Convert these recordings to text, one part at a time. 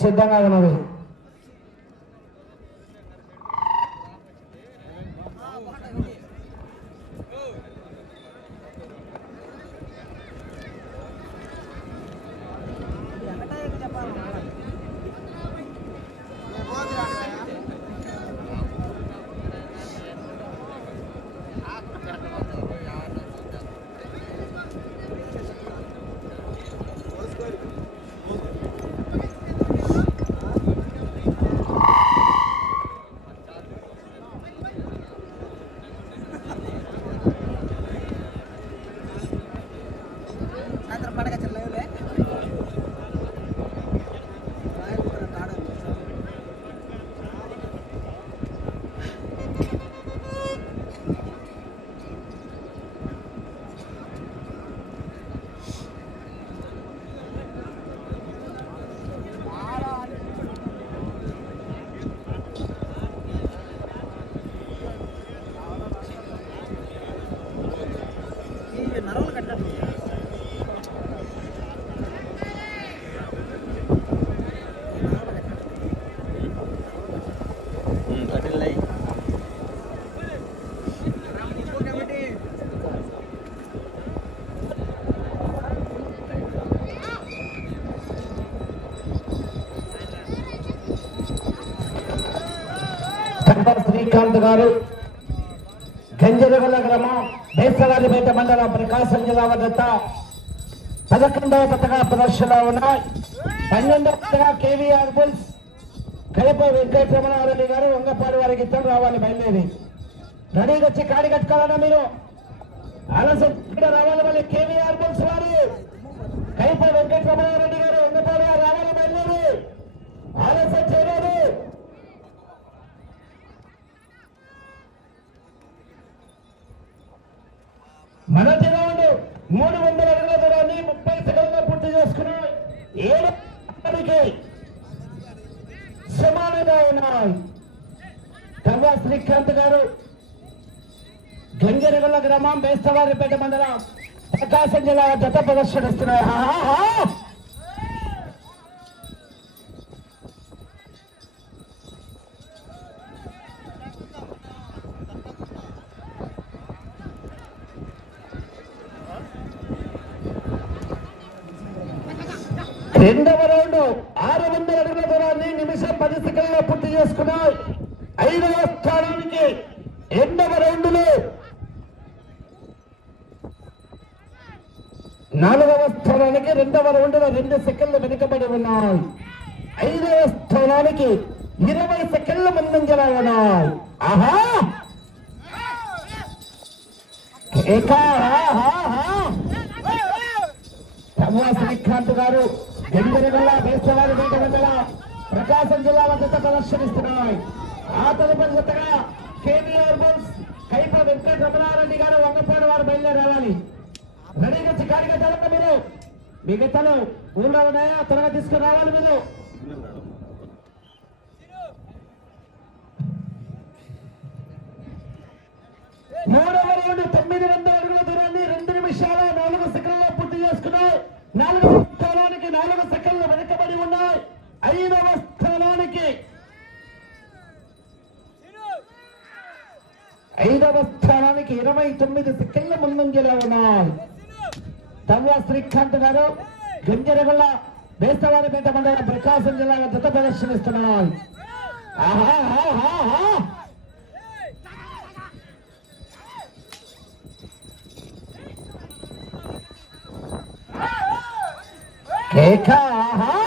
సిద్ధంగా ఉన్నది శ్రీకాంత్ గారు గంజరగల గ్రామం బేసవారిపేట మండలం ప్రకాశం జిల్లా వద్ద పదకొండవ పథకా ప్రదర్శన ఉన్నాయి. పన్నెండవ పథకా కేవీఆర్ బుల్స్ కడప వెంకటరమణారెడ్డి గారు వంగపాడు వారికి ఇద్దరు రావాలి బయలుదేరి. రెడీగా వచ్చి కాడి కట్టుకోవాలన్నా మీరు? ఆలస్యం ఇక్కడ రావాలి మళ్ళీ కేవీఆర్ బుల్స్ వారి. కడప వెంకటరమణారెడ్డి గారు వంగపాడు గారు రావాలి బయలుదేరి. ఆలస్యం చేయలేదు మూడు వందల అడుగుల దూరాన్ని ముప్పై సెకండ్లో పూర్తి చేసుకుని ఏడు సమానంగా ఉన్నాయి. కవ్వా శ్రీకాంత్ గారు గంగిరగొల్ల గ్రామం బేస్తవారిపేట మండలం ప్రకాశం జిల్లా జత ప్రదర్శనిస్తున్నాయి దూరాన్ని పది సెకండ్లో పూర్తి చేసుకున్నాయి. ఐదవ స్థానానికి రెండవ రౌండ్లో నాలుగవ స్థానానికి రెండవ రౌండ్లో రెండు సెకండ్లు వెనుకబడి ఉన్నాయి. ఐదవ స్థానానికి ఇరవై సెకండ్ల ముందంజలా ఉన్నాయి. ఆహా! శ్రీకాంత్ గారు గంగిరగల్ల వేసేవారు రెండు వందల ప్రకాశం జిల్లాలో జత ప్రదర్శనిస్తున్నాయి. ఆ తదుపరి జతగా కేవీఆర్ బోల్స్ కైప వెంకట రమణారెడ్డి గారు వంగపాడు వారు బయలుదేరి రావాలి రెడీగా చికారిగా చదవండి మీరు. మిగతాలు ఊళ్ళో ఉన్నాయా? త్వరగా తీసుకుని రావాలి మీరు. మూడవ రౌండ్ తొమ్మిది వందల అడుగుల దూరాన్ని రెండు నిమిషాల నాలుగు సెకండ్లో పూర్తి చేసుకున్నాయి. నాలుగవ స్థానానికి నాలుగు సెకండ్లు వెనుకబడి ఉన్నాయి. ఐదవ స్థానానికి ఐదవ స్థానానికి ఇరవై తొమ్మిది సెకండ్ల ముందంజలో ఉన్నాయి. తవ్వ శ్రీకాంత్ గారు గంజరగల్ల బేస్తవారిపేట మండలం ప్రకాశం జిల్లా జత ప్రదర్శనిస్తున్నారు. ఆహా. కేక ఆహా.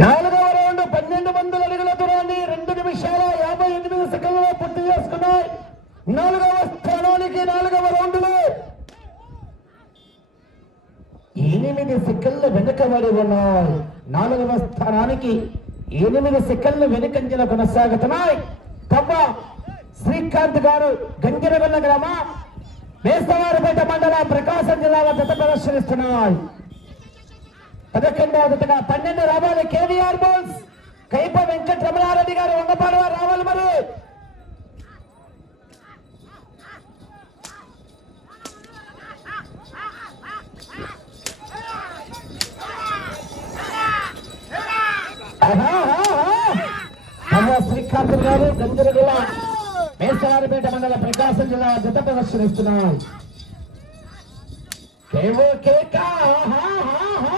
నాలుగవ రౌండ్ పన్నెండు వందల అడుగుల దూరాన్ని రెండు నిమిషాల యాభై ఎనిమిది సెకండ్లలో పూర్తి చేసుకున్నాయి. నాలుగవ స్థానానికి నాలుగవ రౌండ్లో ఎనిమిది సెకండ్లు వెనుకబడి ఉన్నాయి. నాలుగవ స్థానానికి ఎనిమిది సెకండ్లు వెనుకంజల కొనసాగుతున్నాయి. తప్ప శ్రీకాంత్ గారు గంగిరగొల్ల గ్రామ వేస్తవారిపేట మండల ప్రకాశం జిల్లాలో జత ప్రదర్శనిస్తున్నాయి. పదకొండవ జతగా పన్నెండు రావాలి కేవీఆర్ బోల్స్. కైప వెంకట రమణారెడ్డి గారు వంగపాడు వారు రావాలి మరి. ఆహా, ఆహా. శ్రీకాంత్ గారు గంజరగుల మేసవారిపేట మండల ప్రకాశం జిల్లా జత ప్రదర్శనిస్తున్నాయి. కేవో కేకా హా హా హా.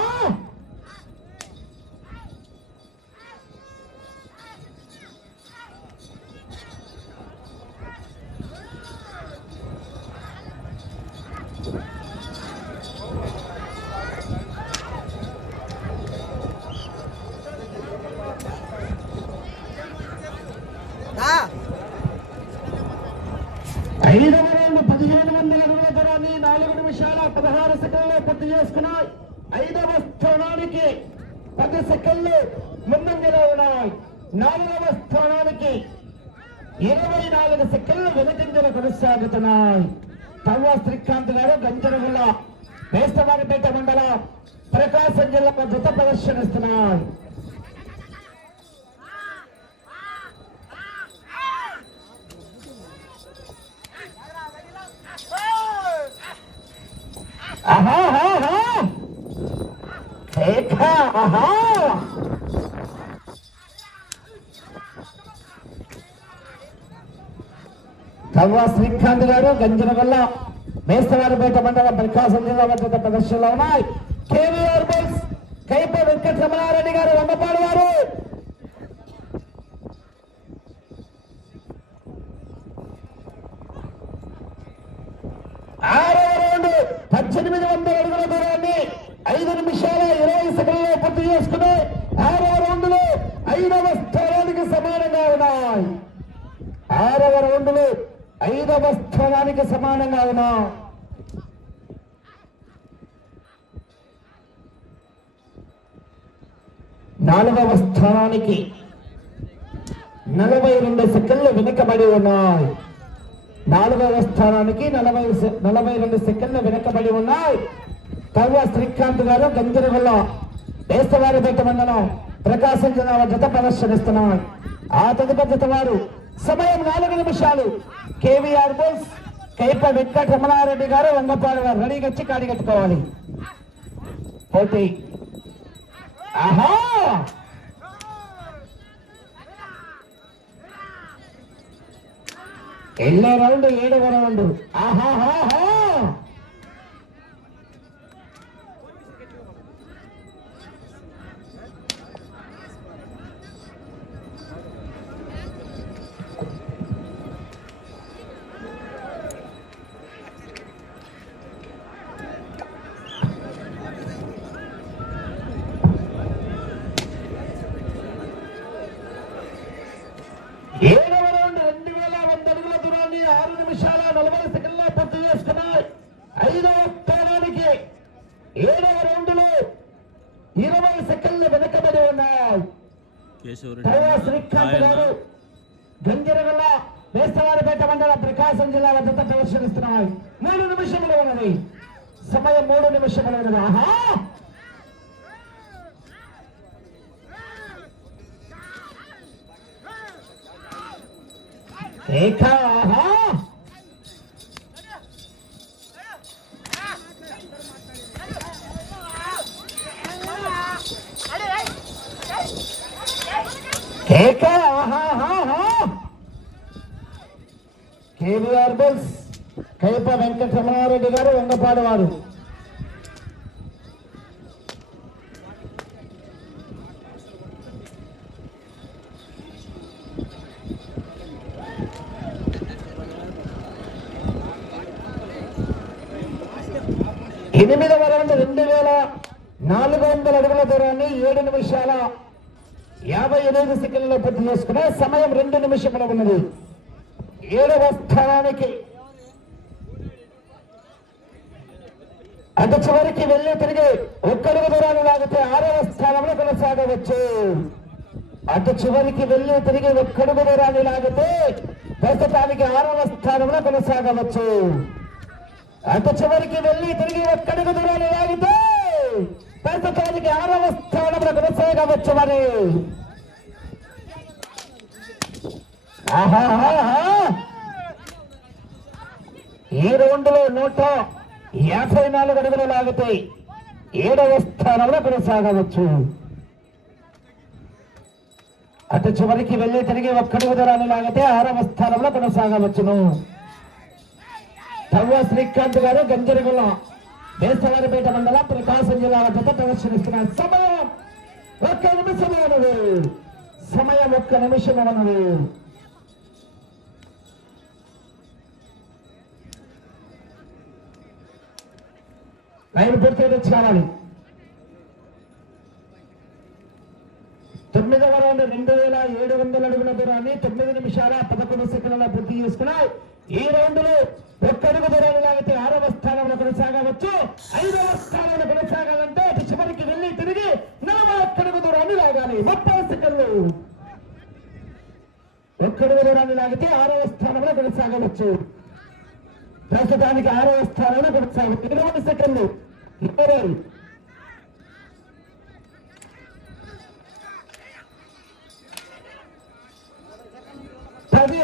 ఐదు రౌండ్ పదిహేను మంది అడుగుల దూరాన్ని నాలుగు నిమిషాల పదహారు సెకండ్లో పూర్తి చేసుకున్నాయి. ఐదవ స్థానానికి పది సెకండ్లు ముందంజలో ఉన్నాయి. నాలుగవ స్థానానికి ఇరవై నాలుగు సెకండ్లు వెనుకంజలు కొనసాగుతున్నాయి. తవ్వ శ్రీకాంత్ గారు గంజరగుల్ల వేస్తవారిపేట మండలం ప్రకాశం జిల్లాకు జత ప్రదర్శనిస్తున్నాయి. ఆహా ఆహా ఆహా కవ్వ శ్రీకాంత్ గారు గంజన వల్ల మేస్తవారిపేట మండల ప్రకాశం జిల్లా వద్ద ప్రదర్శనలో ఉన్నాయి. కేవీఆర్ బోల్స్ కైప వెంకటరమణారెడ్డి గారు వంగపాడు వారు ఆరవ రౌండ్ పద్దెనిమిది వందల అడుగుల దూరాన్ని ఐదు నిమిషాల ఇరవై సెకండ్లో పూర్తి చేసుకుని ఆరవ రౌండ్లో ఐదవ స్థానానికి సమానంగా ఉన్నాయి ఆరవ రౌండ్లో ఐదవ స్థానానికి సమానంగా ఉన్నాం. నాలుగవ స్థానానికి నలభై రెండు సెకండ్లు వెనుకబడి ఉన్నాయి. నాలుగవ స్థానానికి నలభై నలభై రెండు సెకండ్లు వెనకబడి ఉన్నాయి. కవ్వ శ్రీకాంత్ గారు గంజరగొల్ల వేస్తవారిపేట మండలం ప్రకాశం జిల్లా జత ప్రదర్శనిస్తున్నాయి. ఆ తదుపరి జత వారు సమయం నాలుగు నిమిషాలు. కేవీఆర్ బోల్స్ కైప వెంకట రమణారెడ్డి గారు వంగపాడు గారు రెడీగా వచ్చి కాడి కట్టుకోవాలి. పోటీ. ఆహా! ఎన్నో రౌండ్ ఏడవ రౌండ్. ఆహాహాహా! ఏడవ రౌండ్ రెండు వేల వంద అడుగుల దూరాన్ని ఆరు నిమిషాల నలభై సెకండ్ల పూర్తి చేసుకున్నాయి. ఐదవ స్థానానికి ఏడవ రౌండ్లో ఇరవై సెకండ్లు వెనకబడి ఉన్నాయి. శ్రీకాంత్ గారు గంగిరగల్ల వేస్తవారిపేట మండలం ప్రకాశం జిల్లా వద్ద ప్రదర్శనిస్తున్నాయి. మూడు నిమిషములు ఉన్నది. సమయం మూడు నిమిషములు ఉన్నది. ఆహా! రేఖ ఆహా కేవీఆర్ బుల్స్ కైప వెంకటరమణారెడ్డి గారు వెంగపాడవారు ఎనిమిదవ రౌండ్ రెండు వేల నాలుగు వందల అడుగుల దూరాన్ని ఏడు నిమిషాల యాభై ఎనిమిది సెకండ్లలో పూర్తి చేసుకునే సమయం రెండు నిమిషముల ఉన్నది. ఏడవ స్థానానికి అటు చివరికి వెళ్ళి తిరిగి ఒక్కడుగు దూరాన్ని లాగితే ఆరవ స్థానంలో కొనసాగవచ్చు. అటు చివరికి వెళ్ళి తిరిగి ఒక్కడుగు దూరాన్ని లాగితే ప్రస్తుతానికి ఆరవ స్థానంలో కొనసాగవచ్చు. అటు చివరికి వెళ్ళి తిరిగి ఒక్కడుగు దూరాన్ని లాగితే ప్రస్తుతానికి ఆరవ స్థానంలో కొనసాగవచ్చు మరి ఆహాహాహా. ఈ రౌండ్లో నూట యాభై నాలుగు అడుగులు లాగితే ఏడవ స్థానంలో కొనసాగవచ్చు అటు చివరికి వెళ్ళి తిరిగి ఒక్కడుగు దూరాన్ని లాగితే ఆరవ స్థానంలో కొనసాగవచ్చును తవ్వ శ్రీకాంత్ గారు గంజరగుల బేస్తవారిపేట మండలం ప్రకాశం జిల్లా జత ప్రదర్శనిస్తున్న సమయం ఒక్క నిమిషం ఉన్నది. సమయం ఒక్క నిమిషం ఉన్నది. లైన్ పూర్తి చేయాలి తొమ్మిదవ రౌండ్ రెండు వేల ఏడు వందల అడుగుల దూరాన్ని తొమ్మిది నిమిషాల పదకొండు సెకండ్ల పూర్తి చేసుకున్నాయి. ఈ రౌండ్లో ఒక్క అడుగు దూరాన్ని లాగితే ఆరవ స్థానంలో కొనసాగవచ్చు. ఐదవ స్థానంలో కొనసాగాలంటే అటు చివరికి వెళ్ళి తిరిగి నలభై ఒక్క దూరాన్ని లాగాలి. ముప్పై సెకండ్లు. ఒక్కడుగు దూరాన్ని లాగితే ఆరవ స్థానంలో కొనసాగవచ్చు. ప్రస్తుతానికి ఆరవ స్థానంలో కొనసాగుతుంది ఇరవై సెకండ్లు. ఇరవై పది.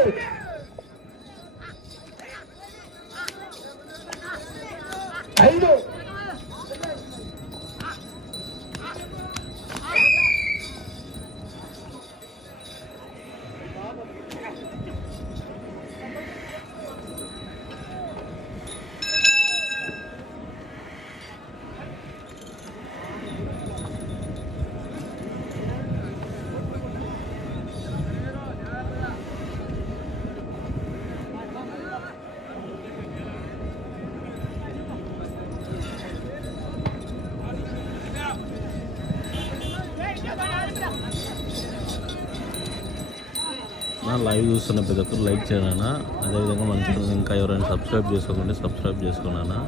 లైవ్ చూస్తున్న ప్రతి ఒక్కరు లైక్ చేయనా అదేవిధంగా మన ఛానల్ ఇంకా ఎవరైనా సబ్స్క్రైబ్ చేసుకోకుండా సబ్స్క్రైబ్ చేసుకున్నానా.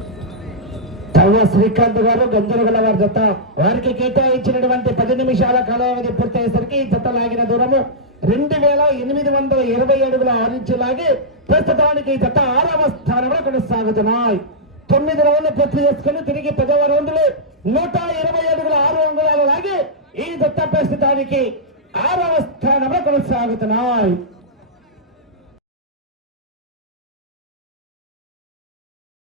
శ్రీకాంత్ గారు గంజరగల వారి జత. వారికి కేటాయించినటువంటి పది నిమిషాల కాలావధి పూర్తయ్యేసరికి జత లాగిన దూరము రెండు వేల ఎనిమిది వందల ఇరవై అడుగుల ఆరించి లాగి ప్రస్తుతానికి జత ఆరవ స్థానంలో కొనసాగుతున్నాయి. తొమ్మిది రౌండ్లు పూర్తి చేసుకుని తిరిగి పదవ రౌండ్లు నూట ఇరవై అడుగుల ఆరు అంగుళాలు లాగి ఈ జత ప్రస్తుతానికి ఆరవ స్థానంలో కొనసాగుతున్నాయి.